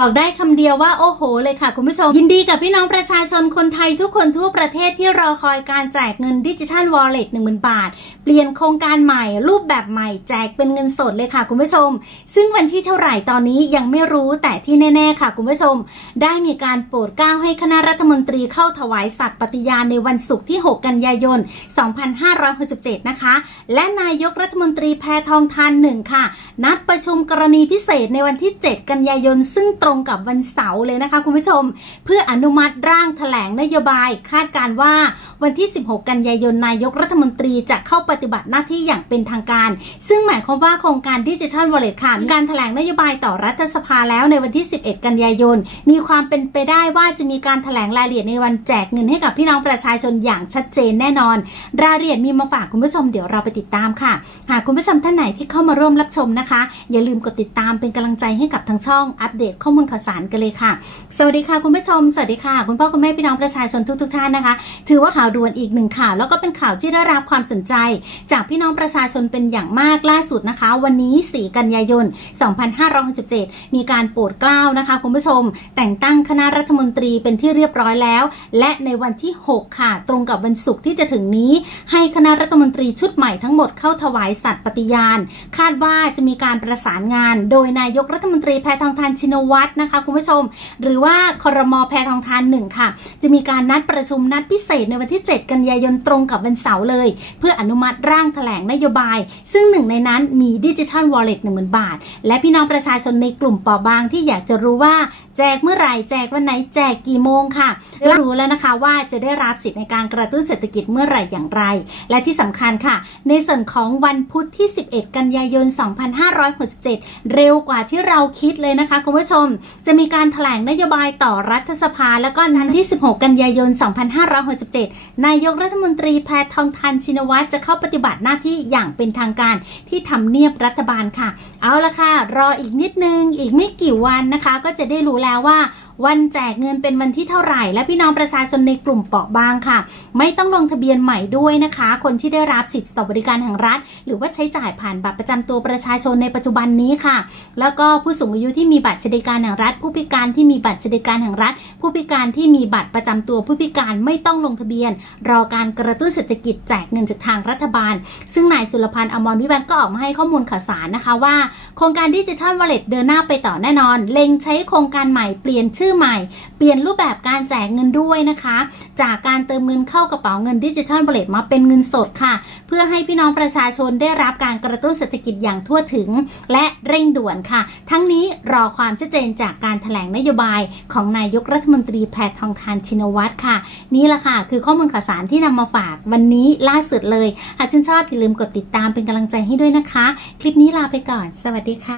บอกได้คำเดียวว่าโอ้โหเลยค่ะ คุณผู้ชม ยินดีกับพี่น้องประชาชนคนไทยทุกคนทั่วประเทศที่รอคอยการแจกเงินดิจิทัลวอลเล็ต1 0,000บาท เปลี่ยนโครงการใหม่ รูปแบบใหม่แจกเป็นเงินสดเลยค่ะ คุณผู้ชม ซึ่งวันที่เท่าไหร่ตอนนี้ยังไม่รู้แต่ที่แน่ ๆ ค่ะ คุณผู้ชม ได้มีการโปรดเกล้าให้คณะรัฐมนตรีเข้าถวายสัตย์ปฏิญาณในวันศุกร์ที่ 6 กันยายน 2567 นะคะ และนายกรัฐมนตรีแพทองทานหนึ่งค่ะ นัดประชุมกรณีพิเศษในวันที่ 7 กันยายนซึ่งตรงกับวันเสาร์เลยนะคะคุณผู้ชม เพื่ออนุมัติร่างแถลงนโยบาย คาดการว่าวันที่ 16 กันยายนนายกรัฐมนตรีจะเข้าปฏิบัติหน้าที่อย่างเป็นทางการ ซึ่งหมายความว่าโครงการดิจิทัลวอลเล็ตค่ะมีการแถลงนโยบายต่อรัฐสภาแล้วในวันที่ 11 กันยายน มีความเป็นไปได้ว่าจะมีการแถลงรายละเอียดในวันแจกเงินให้กับพี่น้องประชาชนอย่างชัดเจนแน่นอน รายละเอียดมีมาฝากคุณผู้ชมเดี๋ยวเราไปติดตามค่ะ หากคุณผู้ชมท่านไหนที่เข้ามาร่วมรับชมนะคะ อย่าลืมกดติดตามเป็นกำลังใจให้กับทางช่องอัปเดตข้อมูลข่าวสารกันเลยค่ะ สวัสดีค่ะคุณผู้ชม สวัสดีค่ะ คุณพ่อคุณแม่พี่น้องประชาชนทุกๆทท่านนะคะ ถือว่าข่าวด่วนอีกหนึ่งข่าว แล้วก็เป็นข่าวที่ได้รับความสนใจ จากพี่น้องประชาชนเป็นอย่างมากล่าสุดนะคะ วันนี้ 4 กันยายน 2567 มีการโปรดเกล้านะคะ คุณผู้ชม แต่งตั้งคณะรัฐมนตรีเป็นที่เรียบร้อยแล้ว และในวันที่ 6 ค่ะ ตรงกับวันศุกร์ที่จะถึงนี้ ให้คณะรัฐมนตรีชุดใหม่ทั้งหมดเข้าถวายสัตย์ปฏิญาณ คาดว่าจะมีการประสานงาน โดยนายกรัฐมนตรีแพทองทานชินวัตรนะคะคุณผู้ชม หรือว่าคอรมอแพทองทานหนึ่งค่ะ จะมีการนัดประชุมนัดพิเศษในวันที่ 7 กันยายนตรงกับวันเสาร์เลย เพื่ออนุมัติร่างแถลงนโยบาย ซึ่งหนึ่งในนั้นมีดิจิทัลวอลเล็ตหนึ่งหมื่นบาท และพี่น้องประชาชนในกลุ่มปราะบางที่อยากจะรู้ว่าแจกเมื่อไหร่แจกวันไหนแจกกี่โมงค่ะได้รู้แล้วนะคะว่าจะได้รับสิทธิ์ในการกระตุ้นเศรษฐกิจเมื่อไหร่อย่างไร และที่สำคัญค่ะ ในส่วนของวันพุธที่ 11 กันยายน 2567 เร็วกว่าที่เราคิดเลยนะคะคุณผู้ชมจะมีการแถลงนโยบายต่อรัฐสภา แล้วก็นันที่ 16 กันยายน 2567 นายกรัฐมนตรีแพทองทานชินวัตรจะเข้าปฏิบัติหน้าที่อย่างเป็นทางการที่ทำเนียบรัฐบาลค่ะ เอาละค่ะ รออีกนิดนึง อีกไม่กี่วันนะคะ ก็จะได้รู้แล้วว่า วันแจกเงินเป็นวันที่เท่าไหร่ และพี่น้องประชาชนในกลุ่มเปราะบางค่ะ ไม่ต้องลงทะเบียนใหม่ด้วยนะคะ คนที่ได้รับสิทธิสวัสดิการแห่งรัฐ หรือว่าใช้จ่ายผ่านบัตรประจำตัวประชาชนในปัจจุบันนี้ค่ะ แล้วก็ผู้สูงอายุที่มีบัตรสวัสดิการแห่งรัฐ ผู้พิการที่มีบัตรสวัสดิการแห่งรัฐ ผู้พิการที่มีบัตรประจำตัวผู้พิการไม่ต้องลงทะเบียน รอการกระตุ้นเศรษฐกิจแจกเงินจากทางรัฐบาล ซึ่งนายจุลพันธ์อมรวิวัฒน์ก็ออกมาให้ข้อมูลข่าวสารนะคะว่า โครงการดิจิทัลวอลเล็ตเดินหน้าไปต่อแน่นอน เล็งใช้โครงการใหม่เปลี่ยนชื่อใหม่ เปลี่ยนรูปแบบการแจกเงินด้วยนะคะ จากการเติมเงินเข้ากระเป๋าเงินดิจิทัลวอลเลตมาเป็นเงินสดค่ะ เพื่อให้พี่น้องประชาชนได้รับการกระตุ้นเศรษฐกิจอย่างทั่วถึง และเร่งด่วนค่ะ ทั้งนี้รอความชัดเจนจากการแถลงนโยบายของนายกรัฐมนตรีแพทองทานชินวัตรค่ะ นี่แหละค่ะ คือข้อมูลข่าวสารที่นำมาฝากวันนี้ล่าสุดเลย หากชื่นชอบอย่าลืมกดติดตามเป็นกำลังใจให้ด้วยนะคะ คลิปนี้ลาไปก่อน สวัสดีค่ะ